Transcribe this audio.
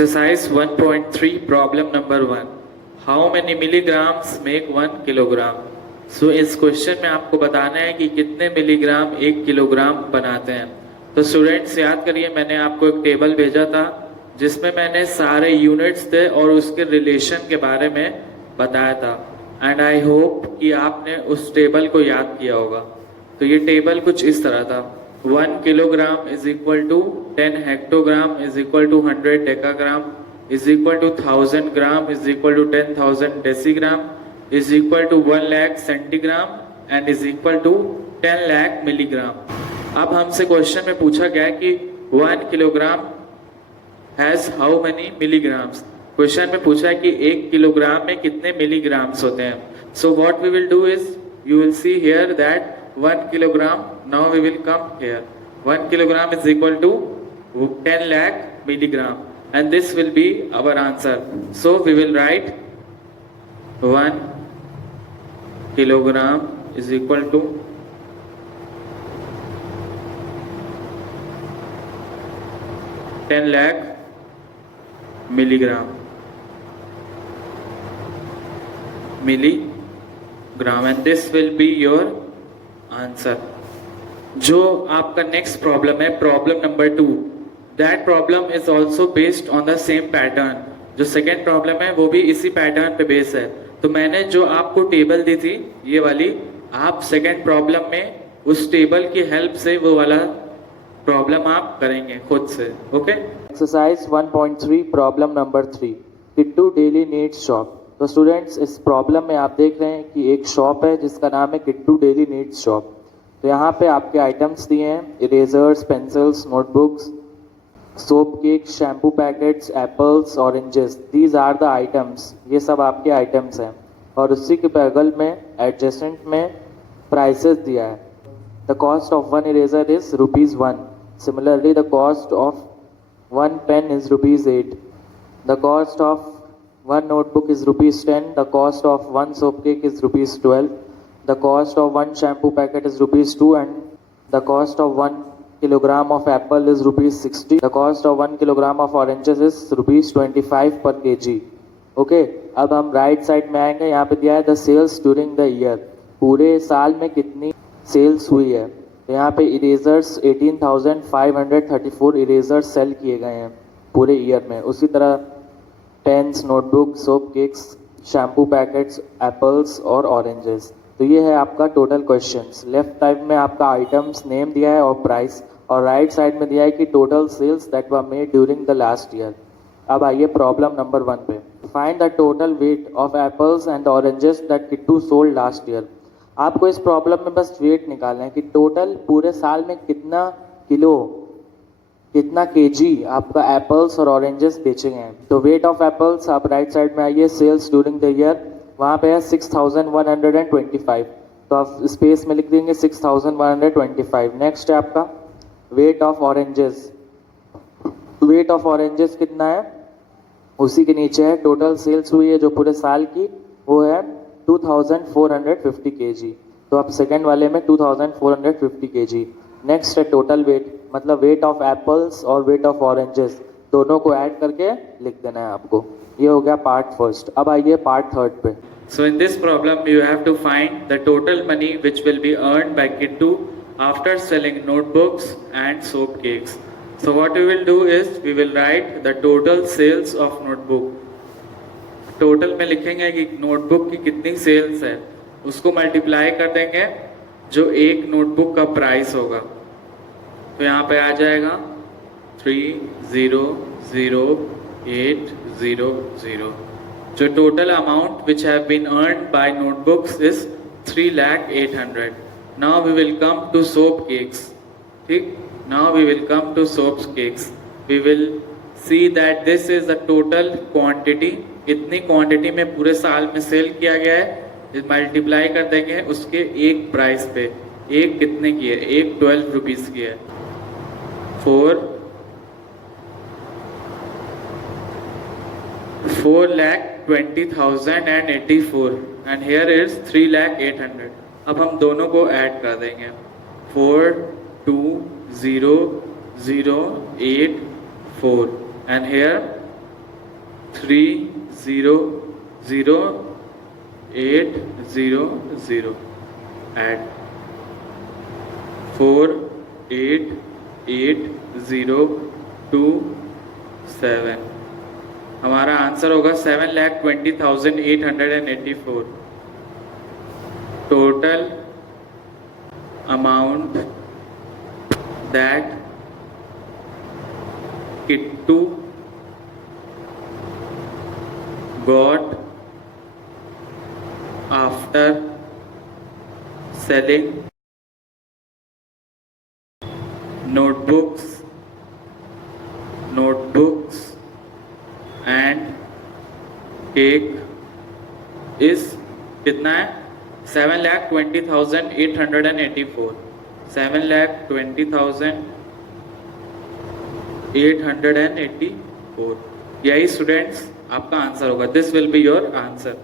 Exercise 1.3 problem number 1. How many milligrams make 1 kilogram? So इस question में आपको बताना है कि कितने मिलीग्राम 1 किलोग्राम बनाते हैं। तो स्टूडेंट्स याद करिए, मैंने आपको एक टेबल भेजा था जिसमें मैंने सारे यूनिट्स थे और उसके रिलेशन के बारे में बताया था। एंड आई होप कि आपने उस टेबल को याद किया होगा। तो ये टेबल कुछ इस तरह था। 1 kilogram is equal to 10 hectogram is equal to 100 decagram is equal to 1000 gram is equal to 10,000 decigram is equal to 1 lakh centigram and is equal to 10 lakh milligram। अब हमसे क्वेश्चन में पूछा गया है कि 1 kilogram has how many milligrams. Question में पूछा है कि 1 किलोग्राम में कितने मिलीग्राम्स होते हैं। So what we will do is you will see here that 1 kilogram, now we will come here, 1 kilogram is equal to 10 lakh milligram and this will be our answer. So we will write 1 kilogram is equal to 10 lakh milligram and this will be your answer. जो आपका next problem है, problem number 2, that problem is also based on the same pattern. जो second problem है वो भी इसी pattern पे base है। तो मैंने जो आपको टेबल दी थी ये वाली, आप सेकेंड प्रॉब्लम में उस टेबल की हेल्प से वो वाला प्रॉब्लम आप करेंगे खुद से। Okay. Exercise 1.3 problem number 3, Kittu daily needs shop. तो स्टूडेंट्स इस प्रॉब्लम में आप देख रहे हैं कि एक शॉप है जिसका नाम है किट्टू डेली नीड्स शॉप। तो यहाँ पे आपके आइटम्स दिए हैं, erasers, pencils, notebooks, soap cake, shampoo packets, apples, oranges, these are the items. ये सब आपके आइटम्स हैं और उसी के बगल में एडजेसेंट में प्राइसेस दिया है। The cost of 1 eraser is ₹1। Similarly the cost of 1 pen is ₹8। The cost of 1 notebook is ₹10, the cost of 1 soap cake is ₹12, the cost of 1 shampoo packet is ₹2 and the cost of 1 kilogram of apple is ₹60, the cost of 1 kilogram of oranges is ₹25 per kg। Okay, अब हम right side में आएंगे। यहाँ पे दिया है the sales during the year, पूरे साल में कितनी सेल्स हुई है। तो यहाँ पे इरेजर्स 18,534 इरेजर्स सेल किए गए हैं पूरे ईयर में। उसी तरह pens, notebook, soap cakes, shampoo packets, apples और ऑरेंजेस। तो ये है आपका टोटल क्वेश्चंस। लेफ्ट साइड में आपका आइटम्स नेम दिया है और प्राइस, और राइट साइड में दिया है कि total sales that were made during the last year. अब आइए प्रॉब्लम नंबर 1 पे। Find the total weight of apples and oranges that Kittu sold last year. आपको इस प्रॉब्लम में बस वेट निकालना है कि टोटल पूरे साल में कितना किलो, कितना केजी आपका एप्पल्स और ऑरेंजेस बेचे गए हैं। तो वेट ऑफ एप्पल्स, आप राइट साइड में आइए, सेल्स ड्यूरिंग द ईयर, वहाँ पे है 6125। तो आप स्पेस में लिख देंगे 6125। नेक्स्ट है आपका weight of oranges. Weight of oranges कितना है, उसी के नीचे है टोटल सेल्स हुई है जो पूरे साल की, वो है 2450 kg। तो आप सेकेंड वाले में 2450 kg। नेक्स्ट है टोटल वेट, मतलब वेट ऑफ एप्पल्स और वेट ऑफ ऑरेंजेस दोनों को ऐड करके लिख देना है आपको। ये हो गया पार्ट फर्स्ट। अब आइए पार्ट थर्ड पे। So in this problem you have to find the total money which will be earned by Kittu after selling notebooks and soap cakes. So what we will do is we will write the total sales of notebook. Total में लिखेंगे कि notebook की कितनी sales है, उसको multiply कर देंगे जो एक नोटबुक का प्राइस होगा। तो यहाँ पे आ जाएगा 300800। जो total amount which have been earned by notebooks is 3,08,000। Now we will come to soap cakes. ठीक, now we will come to soap cakes. We will see that this is the total quantity. इतनी quantity में पूरे साल में cell किया गया है, multiply कर देंगे उसके एक प्राइस पे। एक कितने की है, एक 12 रुपीज की है। 4,20,084 एंड हियर इज 3,08,000। अब हम दोनों को ऐड कर देंगे, 420,084 and here 300,800 add 488,027. हमारा आंसर होगा 7,20,884. Total amount that Kittu got after selling notebooks and cake is कितना है? 7,20,884. 7,20,884. यही स्टूडेंट्स आपका आंसर होगा. This will be your answer.